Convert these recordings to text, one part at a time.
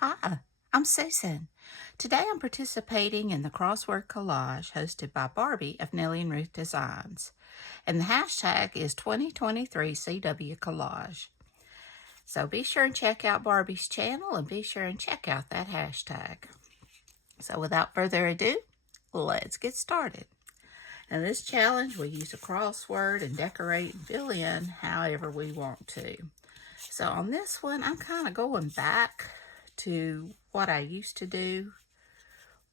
Hi, I'm Susan. Today I'm participating in the Crossword Collage hosted by Barbie of Nellie and Ruth Designs. And the hashtag is 2023 CW Collage. So be sure and check out Barbie's channel and be sure and check out that hashtag. So without further ado, let's get started. In this challenge, we use a crossword and decorate and fill in however we want to. So on this one, I'm kind of going back to what I used to do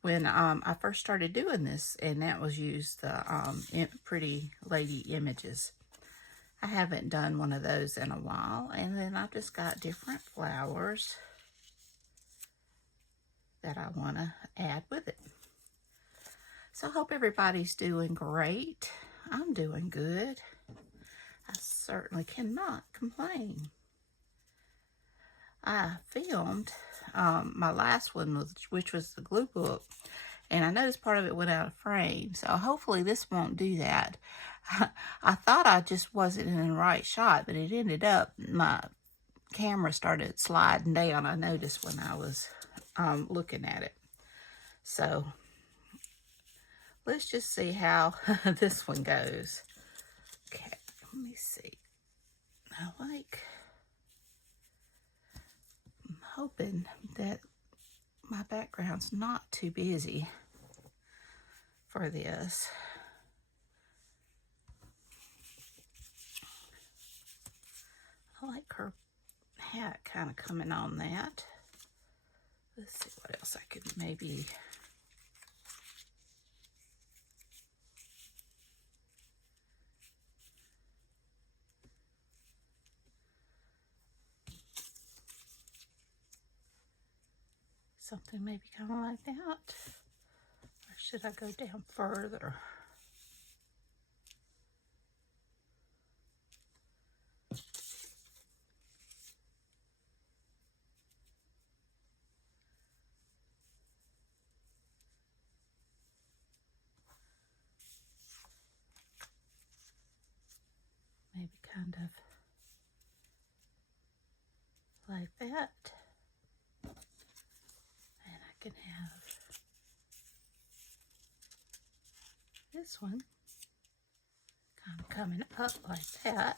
when I first started doing this, and that was use the Pretty Lady images. I haven't done one of those in a while, and then I've just got different flowers that I want to add with it. So I hope everybody's doing great. I'm doing good. I certainly cannot complain. I filmed my last one, which was the glue book, and I noticed part of it went out of frame, so hopefully this won't do that. I thought I just wasn't in the right shot, but it ended up, my camera started sliding down, I noticed when I was looking at it. So let's just see how this one goes. Okay, let me see. I'm hoping that my background's not too busy for this. I like her hat kind of coming on that. Let's see what else I could maybe. Something maybe kind of like that. Or should I go down further? Maybe kind of like that. And I can have this one kind of coming up like that.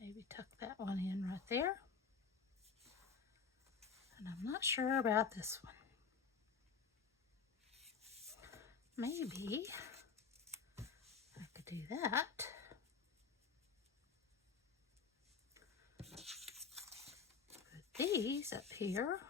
Maybe tuck that one in right there. And I'm not sure about this one. Maybe I could do that. Put these up here.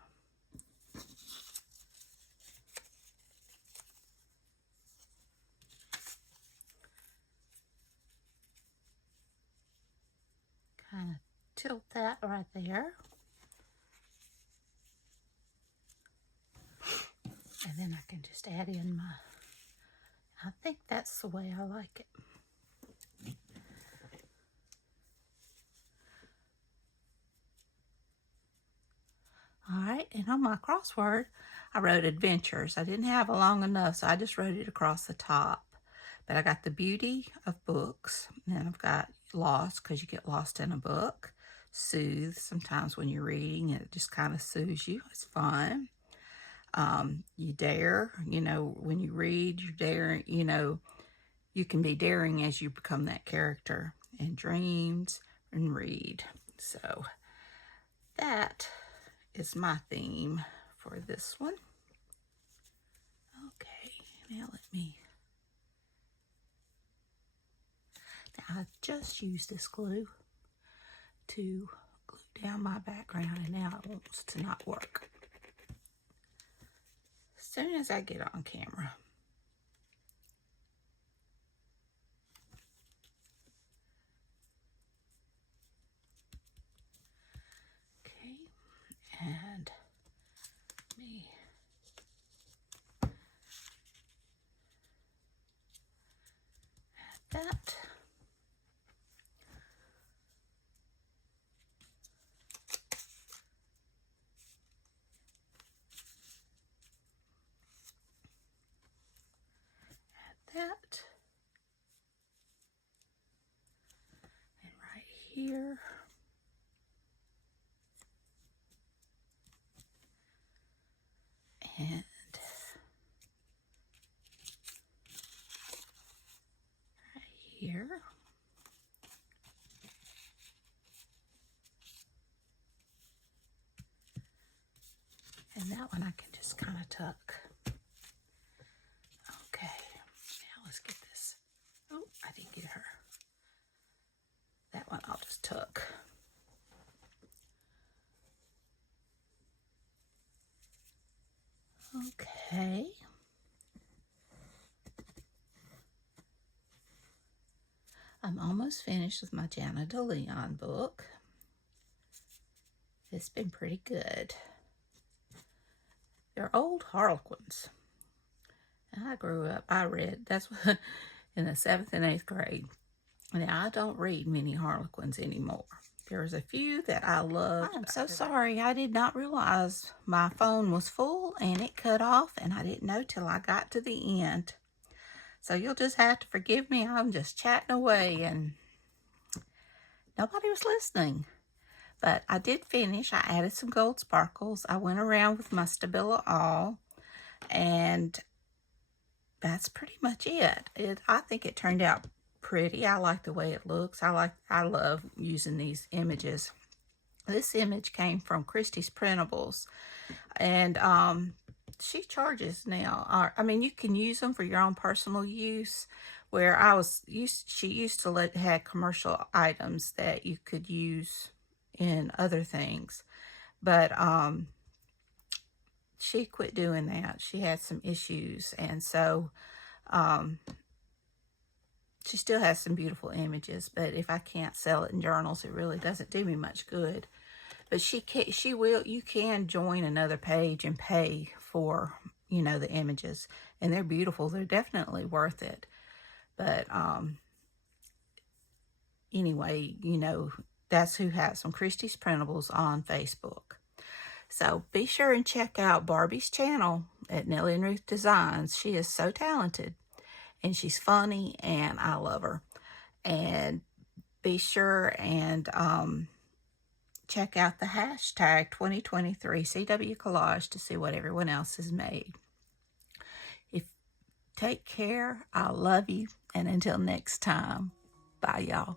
Kind of tilt that right there. And then I can just add in my, I think that's the way I like it. All right, and on my crossword, I wrote adventures. I didn't have it long enough, so I just wrote it across the top. But I got the beauty of books, and then I've got lost, because you get lost in a book. Soothe, sometimes when you're reading, it just kind of soothes you. It's fun. You dare, when you read, you're daring, you can be daring as you become that character. And dreams and read. So that is my theme for this one. Okay, now I just used this glue to glue down my background, and now it wants to not work. As soon as I get on camera. Okay, and me add that. here. And that one I can just kind of tuck. Okay, now let's get this. Oh, I didn't get her. That one I'll just tuck. Okay. I'm almost finished with my Jana DeLeon book. It's been pretty good. They're old Harlequins. And I grew up, I read, that's what, in the 7th and 8th grade. Now, I don't read many Harlequins anymore. There's a few that I love. I'm so sorry. I did not realize my phone was full and it cut off, and I didn't know till I got to the end. So you'll just have to forgive me. I'm just chatting away and nobody was listening. But I did finish. I added some gold sparkles. I went around with my Stabilo All, and that's pretty much it. I think it turned out pretty. I like the way it looks. I love using these images. This image came from Christie's Printables, and she charges now. I mean, you can use them for your own personal use. Where she used to had commercial items that you could use in other things, but she quit doing that. She had some issues, and so she still has some beautiful images, but if I can't sell it in journals, it really doesn't do me much good. But you can join another page and pay for, the images, and they're beautiful. They're definitely worth it. But anyway, that's who has some Christie's Printables on Facebook. So be sure and check out Barbie's channel at Nellie and Ruth Designs. She is so talented, and she's funny, and I love her. And be sure and check out the hashtag 2023 CW Collage to see what everyone else has made. Take care. I love you. And until next time, bye, y'all.